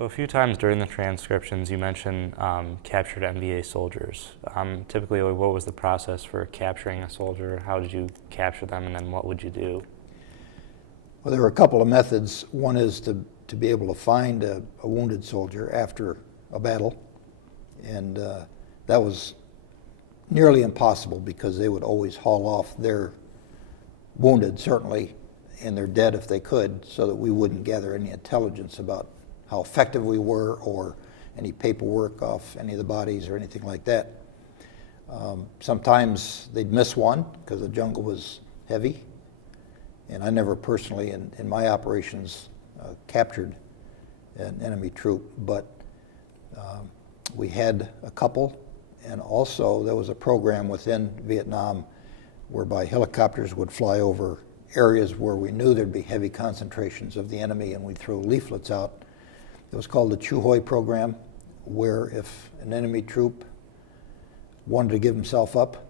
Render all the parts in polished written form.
So a few times during the transcriptions you mentioned captured NBA soldiers. Typically, what was the process for capturing a soldier? How did you capture them, and then what would you do? Well, there were a couple of methods. One is to be able to find a wounded soldier after a battle, and that was nearly impossible because they would always haul off their wounded, certainly, and their dead if they could, so that we wouldn't gather any intelligence about how effective we were or any paperwork off any of the bodies or anything like that. Sometimes they'd miss one because the jungle was heavy, and I never personally in my operations captured an enemy troop, but we had a couple, and also there was a program within Vietnam whereby helicopters would fly over areas where we knew there'd be heavy concentrations of the enemy, and we'd throw leaflets out. It was called the Chu Hoi program, where if an enemy troop wanted to give himself up,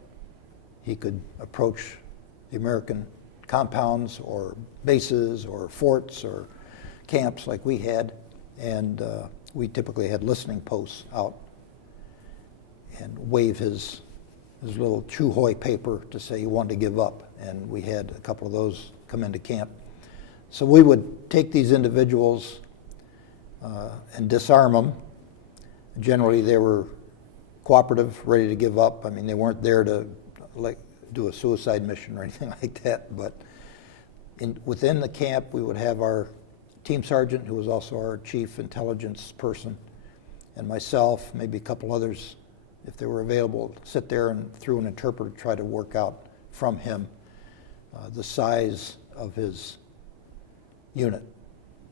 he could approach the American compounds or bases or forts or camps like we had, and we typically had listening posts out and wave his little Chu Hoi paper to say he wanted to give up, and we had a couple of those come into camp. So we would take these individuals and disarm them. Generally, they were cooperative, ready to give up. I mean, they weren't there to do a suicide mission or anything like that. But within the camp, we would have our team sergeant, who was also our chief intelligence person, and myself, maybe a couple others, if they were available, sit there and through an interpreter try to work out from him the size of his unit,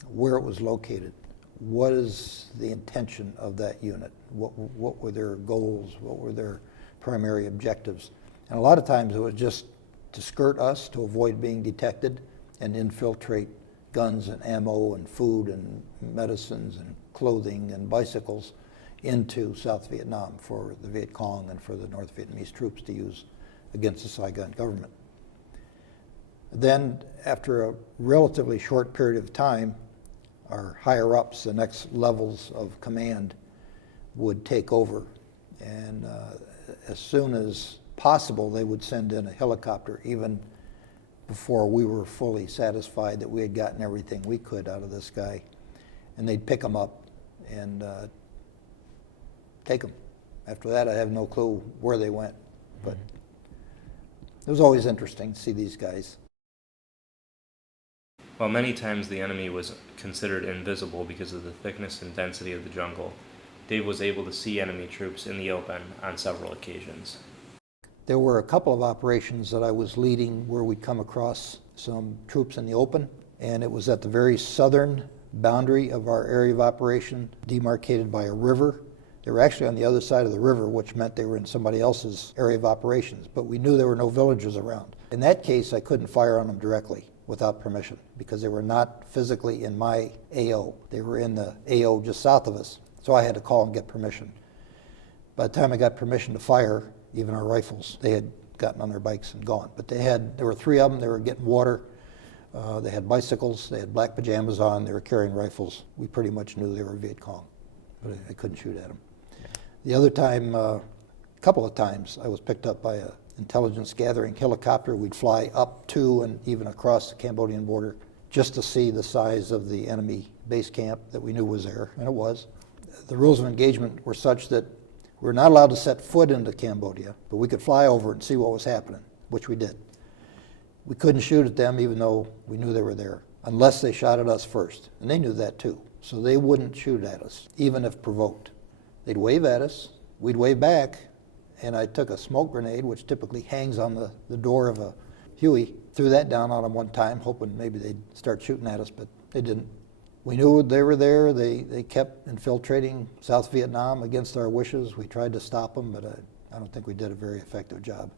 where it was located, what is the intention of that unit, what were their goals, what were their primary objectives. And a lot of times it was just to skirt us, to avoid being detected, and infiltrate guns and ammo and food and medicines and clothing and bicycles into South Vietnam for the Viet Cong and for the North Vietnamese troops to use against the Saigon government. Then, after a relatively short period of time, our higher-ups, the next levels of command, would take over. And as soon as possible, they would send in a helicopter, even before we were fully satisfied that we had gotten everything we could out of this guy. And they'd pick him up and take them. After that, I have no clue where they went. But it was always interesting to see these guys. While many times the enemy was considered invisible because of the thickness and density of the jungle, Dave was able to see enemy troops in the open on several occasions. There were a couple of operations that I was leading where we'd come across some troops in the open, and it was at the very southern boundary of our area of operation, demarcated by a river. They were actually on the other side of the river, which meant they were in somebody else's area of operations, but we knew there were no villagers around. In that case, I couldn't fire on them directly without permission because they were not physically in my AO. They were in the AO just south of us, so I had to call and get permission. By the time I got permission to fire, even our rifles, they had gotten on their bikes and gone. But there were three of them. They were getting water. They had bicycles. They had black pajamas on. They were carrying rifles. We pretty much knew they were Viet Cong, but I couldn't shoot at them. The other time, a couple of times, I was picked up by an intelligence gathering helicopter. We'd fly up to and even across the Cambodian border just to see the size of the enemy base camp that we knew was there, and it was. The rules of engagement were such that we were not allowed to set foot into Cambodia, but we could fly over and see what was happening, which we did. We couldn't shoot at them even though we knew they were there, unless they shot at us first, and they knew that too. So they wouldn't shoot at us, even if provoked. They'd wave at us, we'd wave back, and I took a smoke grenade, which typically hangs on the door of a Huey, threw that down on them one time, hoping maybe they'd start shooting at us, but they didn't. We knew they were there. They kept infiltrating South Vietnam against our wishes. We tried to stop them, but I don't think we did a very effective job.